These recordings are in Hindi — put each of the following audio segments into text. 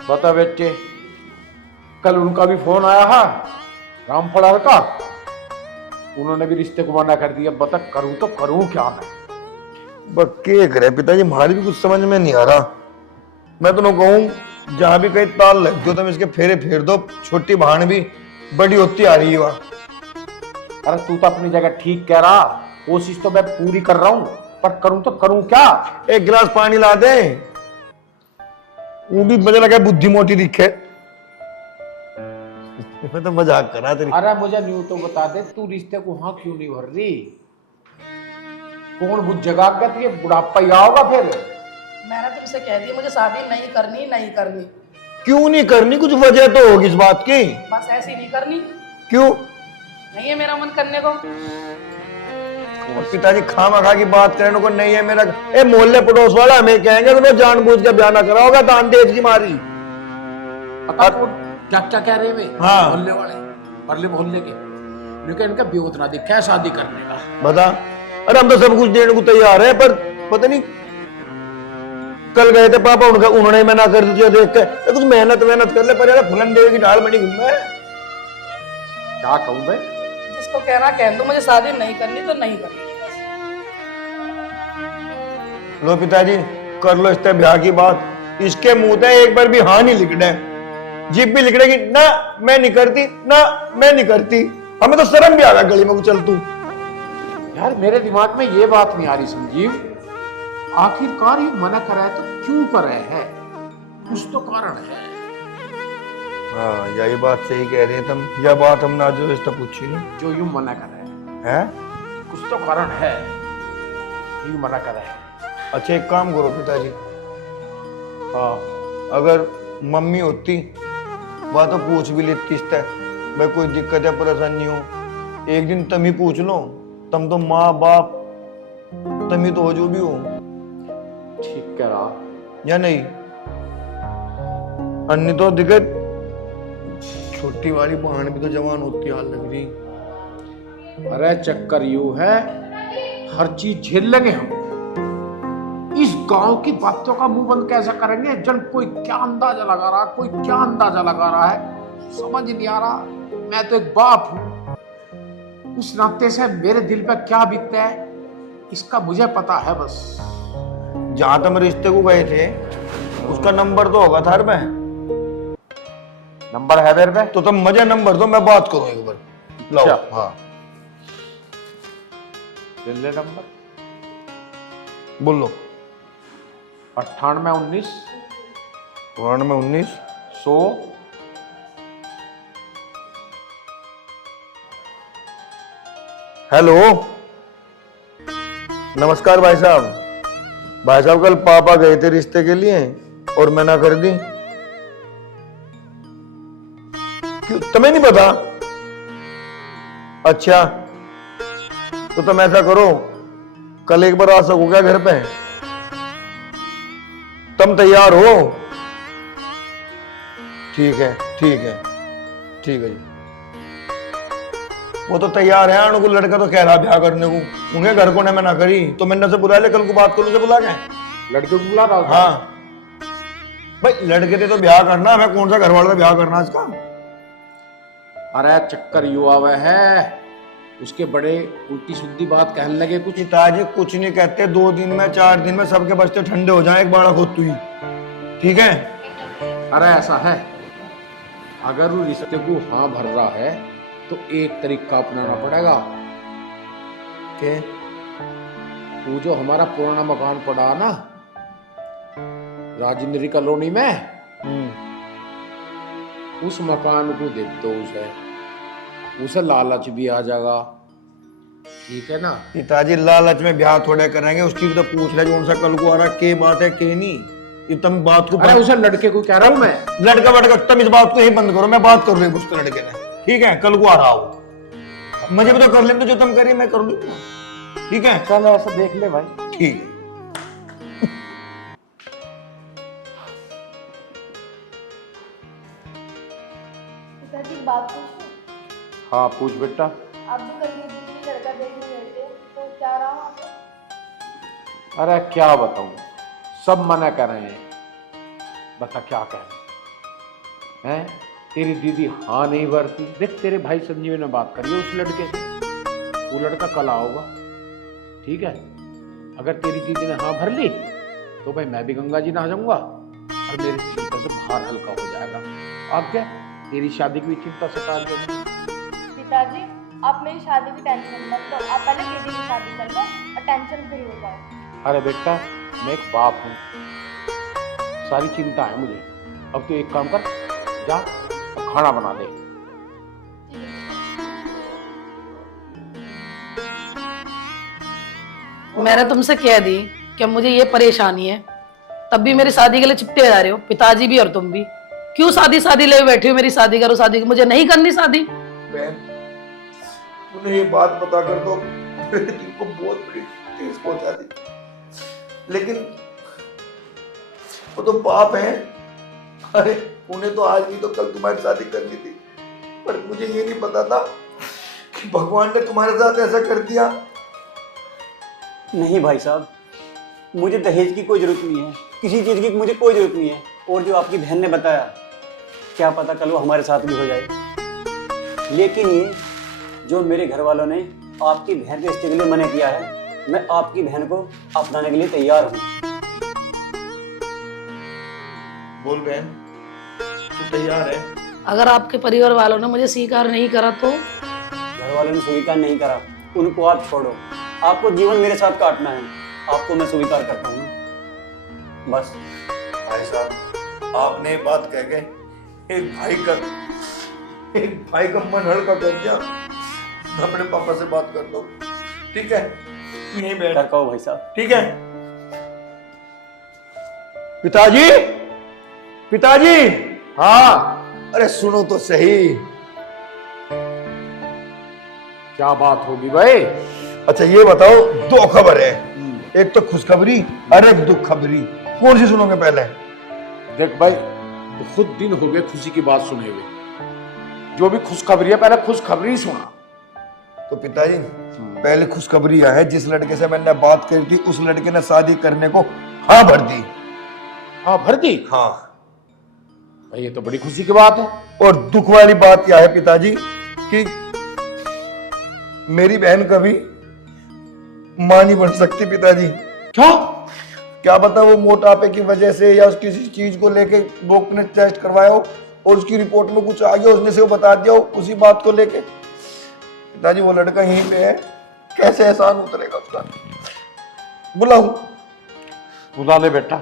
बता बेटे, कल उनका भी फोन आया है रामफड़ार का, उन्होंने भी रिश्ते को मना कर दिया। बता करूं तो करूं क्या मैं? बक्के करे पिताजी, हमारी भी कुछ समझ में नहीं आ रहा। मैं तो कहूँ जहां भी कहीं ताल लग दो तुम इसके फेरे फेर दो, छोटी बहन भी बड़ी होती आ रही है वहां। अरे तू तो अपनी जगह ठीक कह रहा, कोशिश तो मैं पूरी कर रहा हूं, पर करूं तो करूं क्या? एक गिलास पानी ला दे, वो भी मुझे लगा बुद्धि मोटी दिखे। मैं तो मजाक कर रहा तेरी। अरे मुझे न्यू तो बता दे, तू रिश्ते को हाँ क्यों नहीं भर रही? कौन बुझ जगा कर तुझे बुढ़ापा ही आओगा फिर? मैंने तुमसे कह दिया मुझे शादी नहीं करनी, नहीं करनी। क्यों नहीं करनी? कुछ वजह तो होगी इस बात की। बस ऐसी नहीं करनी। क्यों? नहीं है मेरा मन करने को। और पिताजी खामखा की बात करने को नहीं है मेरा। ए मोहल्ले पड़ोस वाला हमें कहेंगे तो जानबूझ के ब्याह ना करा होगा, दान तेज की मारी। पता क्या क्या कह रहे हैं? हाँ। मोहल्ले वाले, परले मोहल्ले के, लेकिन इनका ब्योत ना दिखा है शादी करने का। बता। अरे हम तो सब कुछ देने को तैयार है, पर पता नहीं कल गए थे पापा, उन्होंने मना कर दिया। देख के कुछ मेहनत कर ले, पर यार फुलन देवी की ढाल बनी घूम। क्या कहूं मैं? जिसको कहना कह दो, मुझे शादी नहीं करनी तो नहीं करनी। लो पिताजी कर लो इससे ब्याह की बात। इसके मुंह पे एक बार भी हाँ नहीं लिखना है, जीप भी लिखड़ेगी ना मैं नहीं करती, ना मैं नहीं करती। हमें तो शर्म भी आ रहा गली में चल तू। यार मेरे दिमाग में ये बात नहीं आ रही संजीव, आखिरकार ये मना करा है तो क्यों कर रहे हैं? कुछ तो कारण है। हाँ यही बात सही कह रही है तुम। यह बात हम ना जो इससे पूछी नहीं जो यूं मना कर रहे हैं, कुछ तो कारण है, यूं मना कर रहे हैं। अच्छा एक काम करो पिताजी, हाँ अगर मम्मी होती वह तो पूछ भी लेती इससे, भाई कोई दिक्कत या परेशानी हो। एक दिन तुम ही पूछ लो, तुम तो माँ बाप तुम ही तो हो जो भी हो। ठीक कह रहा। या नहीं? अन्य तो दिक्कत छोटी वाली बहन भी तो जवान होती हाल लग रही। अरे चक्कर यूं है, हर चीज झेल लगे हम। इस गांव की बातों का मुंह बंद कैसे करेंगे? जन कोई क्या अंदाजा लगा रहा, कोई क्या अंदाजा लगा रहा है, समझ नहीं आ रहा। मैं तो एक बाप हूं, उस नाते से मेरे दिल पे क्या बीतता है इसका मुझे पता है। बस जहां तुम रिश्ते को गए थे उसका नंबर तो होगा थार में? नंबर है मेरे पे? तो तुम मुझे नंबर दो, मैं बात करूं एक बार। लाओ। अच्छा। हाँ ले नंबर। बोलो। 98 19 100 हेलो नमस्कार भाई साहब। भाई साहब कल पापा गए थे रिश्ते के लिए और मना कर दी। क्यों तुम्हें नहीं पता? अच्छा तो तुम ऐसा करो, कल एक बार आ सको क्या घर पे? तुम तैयार हो? ठीक है ठीक है ठीक है जी। वो तो तैयार है, उनको लड़का तो कह रहा ब्याह करने को, उन्हें घर को ने मना करी तो मैंने से बुला ले, कल को बात करो से बुला के। लड़के को बुला रहा? हाँ भाई लड़के थे तो ब्याह करना, हमें कौन सा घर वाले का ब्याह करना इसका। अरे चक्कर युवा वह है, उसके बड़े उल्टी सुद्दी बात कहने लगे कुछ। पिताजी कुछ नहीं कहते, 2 दिन में 4 दिन में सबके बच्चे ठंडे हो जाए एक बाड़ा खुद तू ही। ठीक है? अरे ऐसा है, अगर वो रिश्ते को हाँ भर रहा है तो एक तरीका अपनाना पड़ेगा के वो जो हमारा पुराना मकान पड़ा ना राजेंद्री कॉलोनी में, उस मकान को दे दो उसे लालच भी आ जाएगा। ठीक है ना? पिताजी लालच में ब्याह थोड़े करेंगे, उसकी भी तो पूछ ले कौन सा कल को आ रहा, के बात है के नहीं। ये तुम बात को अरे उसे लड़के को कह रहा हूं मैं। लड़का बड़का तुम इस बात को ही बंद करो, मैं बात कर रही हूँ उसके लड़के ने। ठीक है? कल को आ रहा हो, मुझे भी तो कर लेते, जो तुम करिए मैं कर लूंगा। ठीक है? चलो ऐसा देख ले भाई। ठीक है। पिताजी बात पूछूं? हाँ पूछ बेटा। आप भी कल दिल्ली लड़का देखने गए थे, तो क्या रहा वहाँ पे? अरे क्या बताऊं, सब मना कर रहे हैं। बता क्या कहें? है तेरी दीदी हाँ नहीं भरती। देख तेरे भाई संजीव ने बात करी है उस लड़के से, वो लड़का कल आओगा, ठीक है। अगर तेरी दीदी ने हाँ भर ली तो भाई मैं भी गंगा जी नहा जाऊंगा और मेरी चिंता से भार हल्का हो जाएगा। अब क्या तेरी शादी की भी चिंता सता देगी। पिताजी आप मेरी शादी की टेंशन मत लो, आप पहले दीदी की शादी कर लो और टेंशन फ्री हो जाओ। अरे बेटा मैं एक बाप हूँ, सारी चिंता है मुझे। अब तो एक काम कर, जा और खाना बना दे। मैंने तुमसे कह दी कि मुझे ये परेशानी है, तब भी मेरी शादी के लिए चिपटे जा रहे हो, पिताजी भी और तुम भी। क्यों शादी शादी ले बैठे हो? मेरी शादी करो, शादी करो। मुझे नहीं करनी शादी। बहन तूने ये बात बता कर तो मेरे दिल को बहुत बड़ी ठेस पहुंचा दी, लेकिन वो तो पाप है। अरे उन्हें तो आज नहीं तो कल तुम्हारी शादी करनी थी, पर मुझे ये नहीं पता था कि भगवान ने तुम्हारे साथ ऐसा कर दिया। नहीं भाई साहब, मुझे दहेज की कोई जरूरत नहीं है, किसी चीज़ की मुझे कोई जरूरत नहीं है। और जो आपकी बहन ने बताया, क्या पता कल वो हमारे साथ भी हो जाए। लेकिन ये जो मेरे घर वालों ने आपकी बहन के रिश्ते के लिए मना किया है, मैं आपकी बहन को अपनाने के लिए तैयार हूँ। बोल बहन, तू तैयार है? अगर आपके परिवार वालों ने मुझे स्वीकार नहीं करा तो? घर वालों ने स्वीकार नहीं करा, उनको आप छोड़ो। आपको जीवन मेरे साथ काटना है, आपको मैं स्वीकार करता हूँ बस। भाई साहब आपने ये बात कह के एक भाई का मन हल्का कर दिया। मैं अपने पापा से बात करता हूँ, ठीक है? यहीं बैठ। कर कहो भाई साहब। ठीक है पिताजी, पिताजी। हाँ अरे सुनो तो सही। क्या बात होगी भाई? अच्छा ये बताओ, दो खबर है, एक तो खुशखबरी और एक दुख खबरी। कौन सी सुनोगे पहले? देख भाई बहुत दिन हो गए खुशी की बात सुने हुए, जो भी खुशखबरी है पहले खुशखबरी सुना। तो पिताजी पहले खुशखबरी यह है, जिस लड़के से मैंने बात करी थी उस लड़के ने शादी करने को हाँ भर दी। हाँ भर दी? हाँ भाई ये तो बड़ी खुशी की बात है। और दुख वाली बात यह है पिताजी कि मेरी बहन कभी मां नहीं बन सकती पिताजी। क्या पता वो मोटापे की वजह से या उस किसी चीज को लेके डॉक्टर ने टेस्ट करवाया हो और उसकी रिपोर्ट में कुछ आ गया, उसने से वो बता दिया हो उसी बात को लेके। पिताजी वो लड़का यहीं पे है, कैसे एहसान उतरेगा उसका? बुलाऊं? बुला ले बेटा।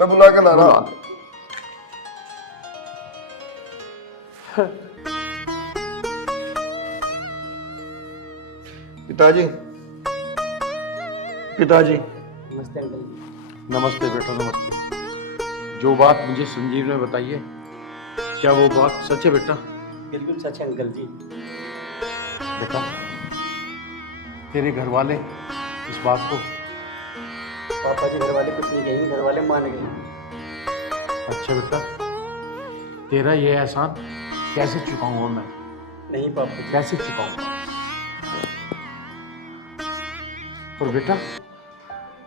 मैं बुला के ला रहा हूं। पिताजी, पिताजी। नमस्ते अंकल जी। नमस्ते बेटा नमस्ते। जो बात मुझे संजीव ने बताई है, क्या वो बात सच है बेटा? बिल्कुल सच है अंकल जी। बेटा तेरे घर वाले इस बात को? पापा जी घर वाले कुछ नहीं कहेंगे, घर वाले मान गए। अच्छा बेटा, तेरा ये एहसान कैसे चुकाऊंगा मैं? नहीं पापा जी। कैसे चुकाऊंगा? और बेटा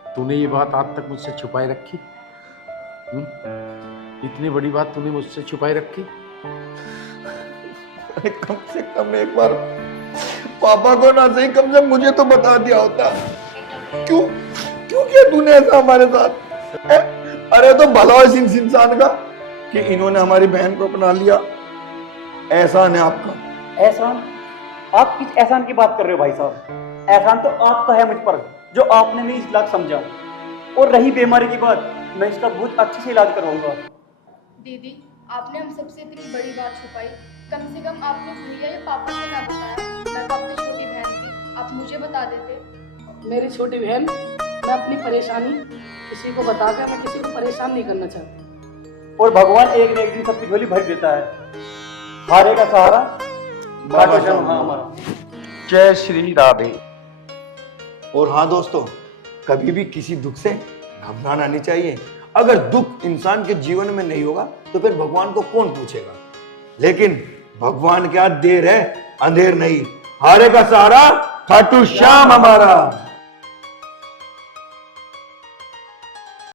तूने ये बात आज तक मुझसे छुपाए रखी? इतनी बड़ी बात तूने मुझसे छुपाए रखी? अरे कम से कम एक बार पापा को ना सही, कम से मुझे तो बता दिया होता। क्यों क्यों किया तूने ऐसा हमारे साथ? अरे तो भला हो इस इंसान का कि इन्होंने हमारी बहन को अपना लिया। एहसान है आपका। एहसान? आप किस एहसान की बात कर रहे हो भाई साहब? एहसान तो आपका है मुझ पर, जो आपने नहीं इस लायक समझा। और रही बीमारी की बात, मैं इसका बहुत अच्छे से इलाज करवाऊंगा। दीदी आपने हम सबसे इतनी बड़ी बात छुपाई, कम से कम आपने भैया या पापा को ना बताया। मैं तो आपकी छोटी बहन थी, आप मुझे बता देते। मेरी छोटी बहन, मैं अपनी परेशानी किसी को बताकर मैं किसी को परेशान नहीं करना चाहती। और भगवान एक न एक दिन सबकी झोली भर देता है। हारे का सहारा बाबा श्याम हमारा। जय श्री राधे। और हाँ दोस्तों, कभी भी किसी दुख से घबराना नहीं चाहिए। अगर दुख इंसान के जीवन में नहीं होगा तो फिर भगवान को कौन पूछेगा? लेकिन भगवान क्या देर है, अंधेर नहीं। हारे का सहारा खाटू श्याम हमारा।